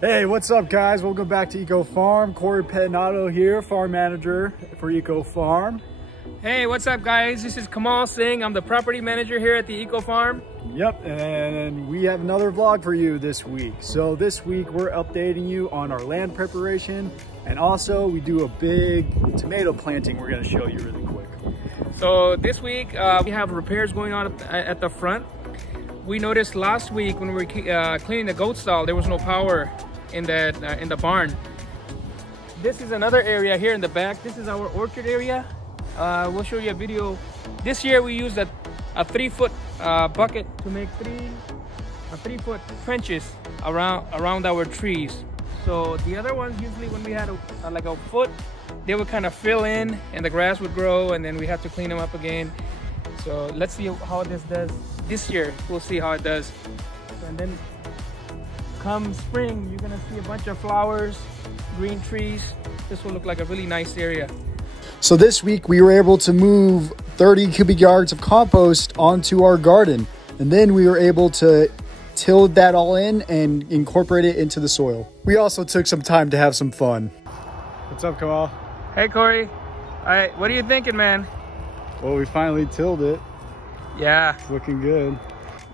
Hey, what's up guys? Welcome back to Eco Farm. Corey Pettinato here, farm manager for Eco Farm. Hey, what's up guys? This is Kamal Singh. I'm the property manager here at the Eco Farm. Yep, and we have another vlog for you this week. So this week we're updating you on our land preparation, and also we do a big tomato planting we're gonna show you really quick. So this week we have repairs going on at the front. We noticed last week when we were cleaning the goat stall, there was no power in the barn. This is another area here in the back. This is our orchard area. We'll show you a video. This year we used a 3-foot bucket to make 3-foot trenches around our trees. So the other ones, usually when we had like a foot, they would kind of fill in and the grass would grow, and then we have to clean them up again. So let's see how this does this year. We'll see how it does. And then come spring, you're gonna see a bunch of flowers, green trees. This will look like a really nice area. So this week we were able to move 30 cubic yards of compost onto our garden, and then we were able to till that all in and incorporate it into the soil. We also took some time to have some fun. What's up, Kamal? Hey Corey. All right, what are you thinking, man? Well, we finally tilled it. Yeah. It's looking good.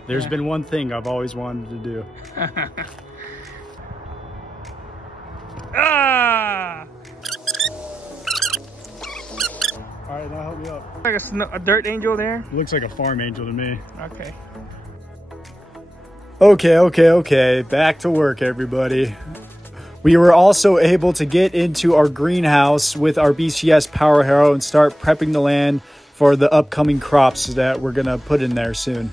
There's been one thing I've always wanted to do. Ah! All right, now help me up. Like a dirt angel there? Looks like a farm angel to me. Okay. Okay. Back to work, everybody. We were also able to get into our greenhouse with our BCS Power Harrow and start prepping the land for the upcoming crops that we're gonna put in there soon.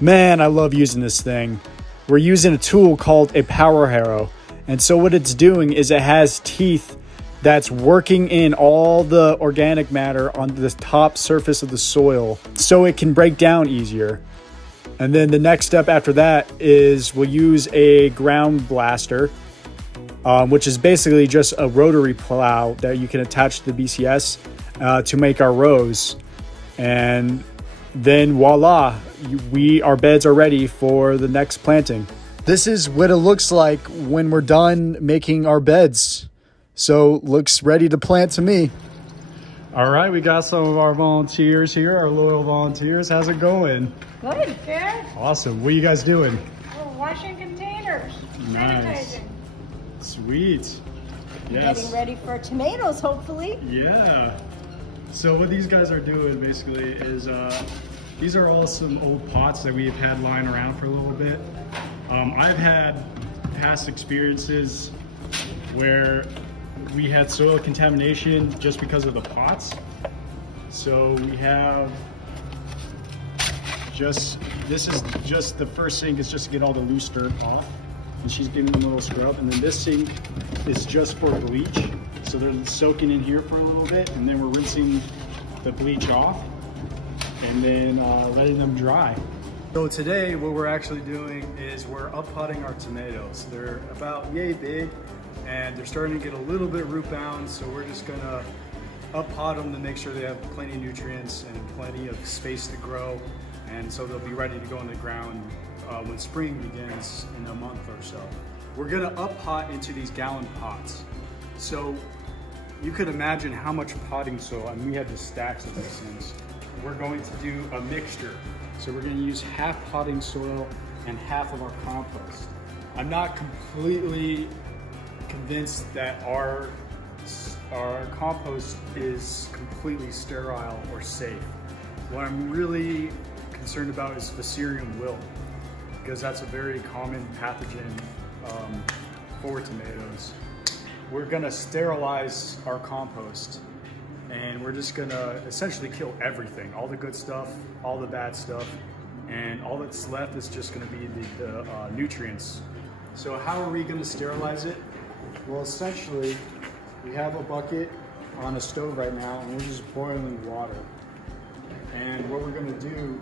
Man, I love using this thing. We're using a tool called a Power Harrow. And so what it's doing is it has teeth that's working in all the organic matter on the top surface of the soil so it can break down easier. And then the next step after that is we'll use a ground blaster, which is basically just a rotary plow that you can attach to the BCS to make our rows. And then voila, our beds are ready for the next planting. This is what it looks like when we're done making our beds. So looks ready to plant to me. All right, we got some of our volunteers here, our loyal volunteers. How's it going? Good, good. Awesome. What are you guys doing? We're washing containers, Nice. sanitizing. Sweet. Yes. Getting ready for tomatoes, hopefully. Yeah. So what these guys are doing basically is, these are all some old pots that we've had lying around for a little bit. I've had past experiences where we had soil contamination just because of the pots. So we have this is just the first sink is just to get all the loose dirt off. And she's giving them a little scrub. And then this sink is just for bleach. So they're soaking in here for a little bit, and then we're rinsing the bleach off and then letting them dry. So today what we're actually doing is we're up-potting our tomatoes. They're about yay big and they're starting to get a little bit root bound, so we're just gonna up-pot them to make sure they have plenty of nutrients and plenty of space to grow, and so they'll be ready to go in the ground when spring begins in a month or so. We're gonna up-pot into these gallon pots. So you could imagine how much potting soil, and we have the stacks of these things. We're going to do a mixture. So we're gonna use half potting soil and half of our compost. I'm not completely convinced that our compost is completely sterile or safe. What I'm really concerned about is Fusarium wilt, because that's a very common pathogen for tomatoes. We're gonna sterilize our compost, and we're just gonna essentially kill everything, all the good stuff, all the bad stuff, and all that's left is just gonna be the nutrients. So how are we gonna sterilize it? Well, essentially, we have a bucket on a stove right now, and we're just boiling water. And what we're gonna do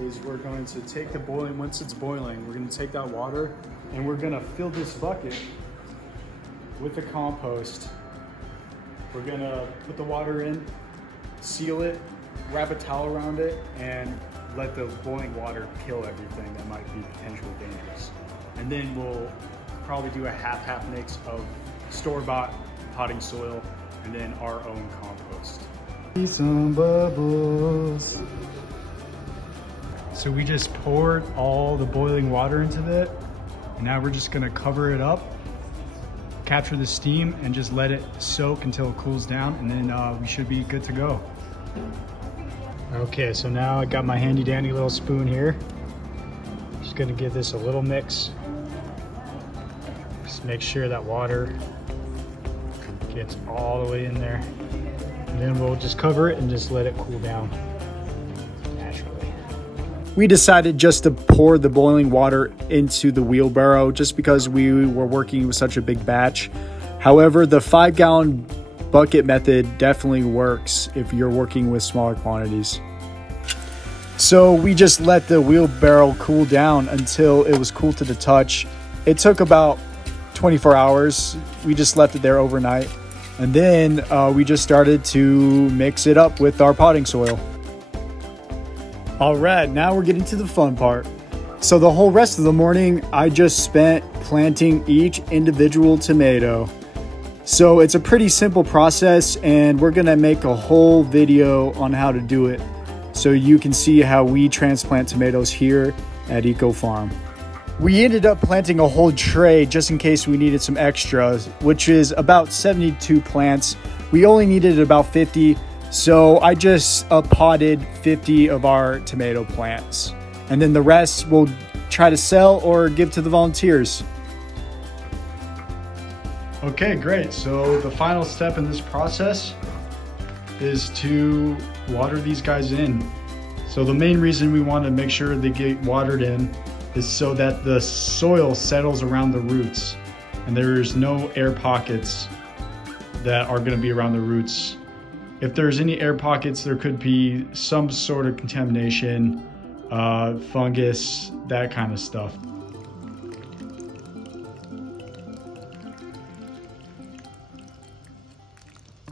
is we're going to take the boiling, once it's boiling, we're gonna take that water and we're gonna fill this bucket with the compost. We're gonna put the water in, seal it, wrap a towel around it, and let the boiling water kill everything that might be potentially dangerous. And then we'll probably do a half-half mix of store-bought potting soil and then our own compost. See some bubbles. So we just poured all the boiling water into it. And now we're just gonna cover it up, capture the steam, and just let it soak until it cools down, and then we should be good to go. Okay, so now I got my handy dandy little spoon here. Just gonna give this a little mix. Just make sure that water gets all the way in there. And then we'll just cover it and just let it cool down naturally. We decided just to pour the boiling water into the wheelbarrow just because we were working with such a big batch. However, the 5-gallon bucket method definitely works if you're working with smaller quantities. So we just let the wheelbarrow cool down until it was cool to the touch. It took about 24 hours. We just left it there overnight. And then we just started to mix it up with our potting soil. All right, now we're getting to the fun part. So the whole rest of the morning, I just spent planting each individual tomato. So it's a pretty simple process, and we're gonna make a whole video on how to do it so you can see how we transplant tomatoes here at Eco Farm. We ended up planting a whole tray just in case we needed some extras, which is about 72 plants. We only needed about 50, so I just potted 50 of our tomato plants. And then the rest we'll try to sell or give to the volunteers. Okay, great. So the final step in this process is to water these guys in. So the main reason we want to make sure they get watered in is so that the soil settles around the roots and there's no air pockets that are going to be around the roots. If there's any air pockets, there could be some sort of contamination, fungus, that kind of stuff.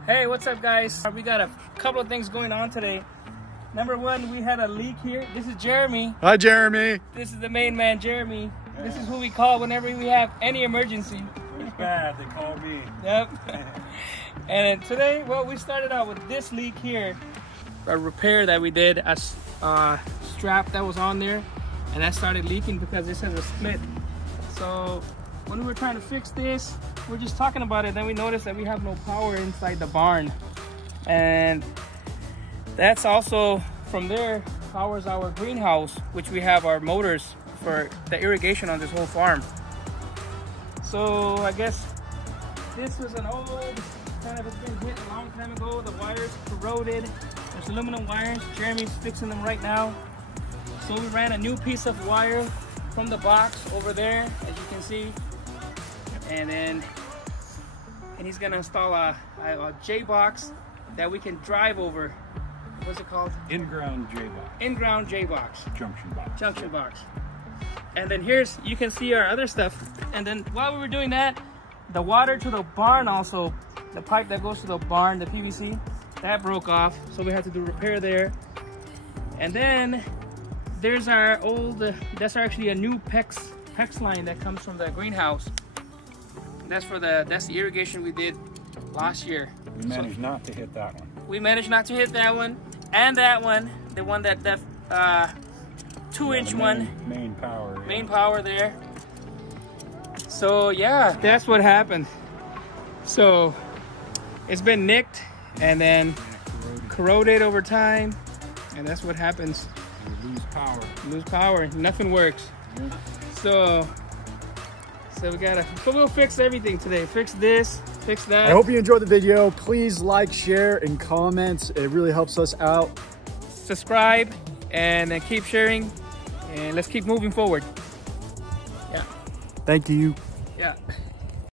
Hey, what's up guys? We got a couple of things going on today. Number one, we had a leak here. This is Jeremy. Hi, Jeremy. This is the main man, Jeremy. Yeah. This is who we call whenever we have any emergency. It's bad, they call me. Yep. And then today, well, we started out with this leak here. A repair that we did, a strap that was on there, and that started leaking because this has a split. So when we were trying to fix this, we're just talking about it, then we noticed that we have no power inside the barn. And that's also, from there, powers our greenhouse, which we have our motors for the irrigation on this whole farm. So I guess this was an old, kind of, it's been hit a long time ago. The wires corroded. There's aluminum wires. Jeremy's fixing them right now. So we ran a new piece of wire from the box over there, as you can see. And he's gonna install a J-box that we can drive over. What's it called? In-ground J-box. In-ground J-box. Junction box. Junction box. And then here's, you can see our other stuff. And then while we were doing that, the water to the barn also, the pipe that goes to the barn, the PVC, that broke off. So we had to do repair there. And then there's our old, that's actually a new PEX line that comes from the greenhouse. That's the irrigation we did last year. We managed not to hit that one. We managed not to hit that one, and that one, the one that 2-inch one. Main power. Yeah. Main power there. So yeah, that's what happened. So it's been nicked and then corroded over time, and that's what happens. You lose power. Lose power, nothing works. Yeah. So we'll fix everything today. Fix this, fix that. I hope you enjoyed the video. Please like, share, and comment. It really helps us out. Subscribe and then keep sharing, and let's keep moving forward. Yeah. Thank you. Yeah.